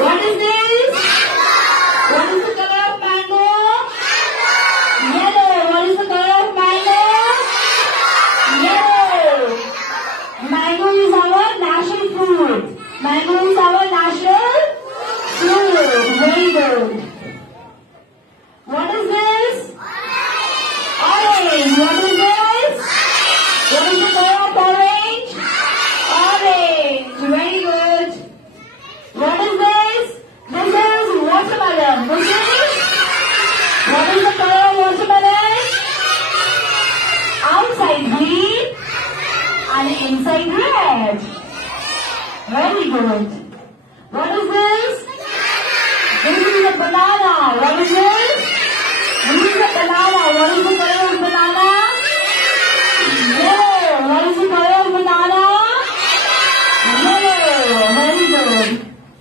What is this? What is the color of mango? Yellow. What is the color of mango? Yellow. Mango is our national fruit. Mango is our national fruit. Very good. What is this? Orange. What is this? What is the color of orange? Orange. Very good. What is this? This is watermelon. What is the color of watermelon? Outside green and inside red. Very good. What is this? This is a banana. What is this?